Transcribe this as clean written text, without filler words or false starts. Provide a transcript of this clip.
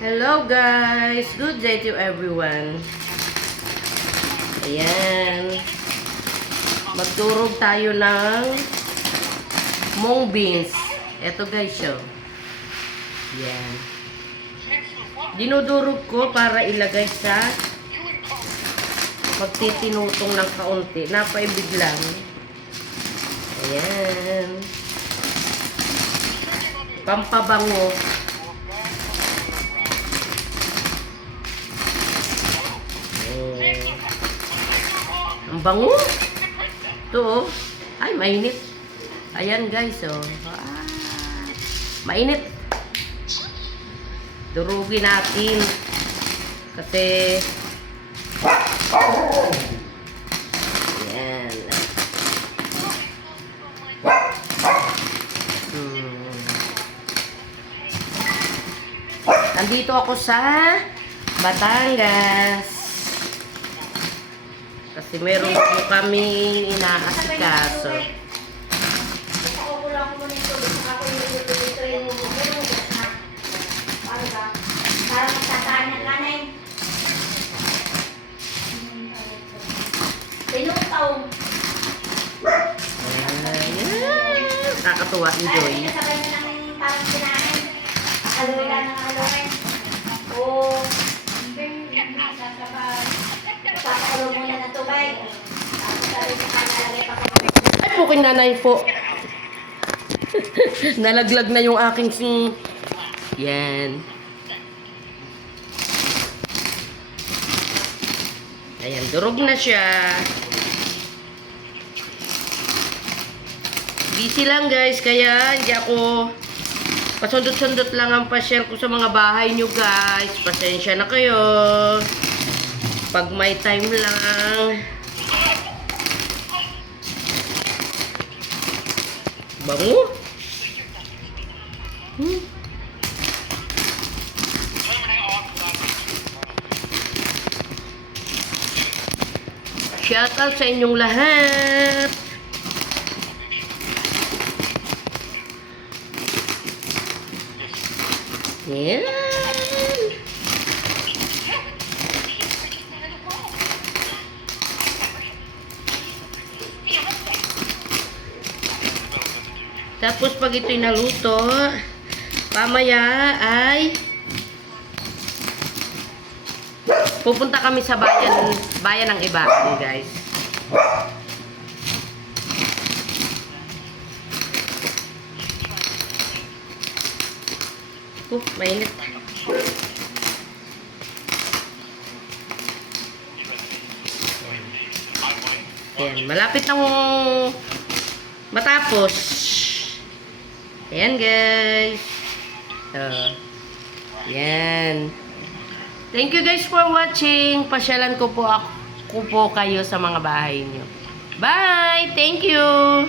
Hello guys! Good day to everyone. Ayan. Magdurog tayo ng mung beans. Ito guys, oh. Ayan. Dinudurog ko para ilagay sa magtitinutong ng kaunti. Napaibig lang. Ayan. Pampabango. Ang bango. Ito, oh. Ay, mainit. Ayan, guys, oh. Ah, mainit. Durugin natin. Kasi, ayan. Nandito ako sa Batangas. Kasi meron po kaming inaasikaso. Nakakatuwa, enjoy. Ay, puking nanay po. Nalaglag na yung aking Yan. Ayan, durog na siya. Busy lang guys, kaya hindi ako pasundot-sundot lang ang pa-share ko sa mga bahay nyo guys. Pasensya na kayo. Pag may time lang. Bango. Shout out sa inyong lahat. Yan. Tapos pag ito'y naluto, pamaya ay pupunta kami sa bayan ng iba, guys. Mainit. Ayan, malapit nang matapos. Ayan guys. Ayan. Thank you guys for watching. Pasyalan ko po kayo sa mga bahay nyo. Bye! Thank you!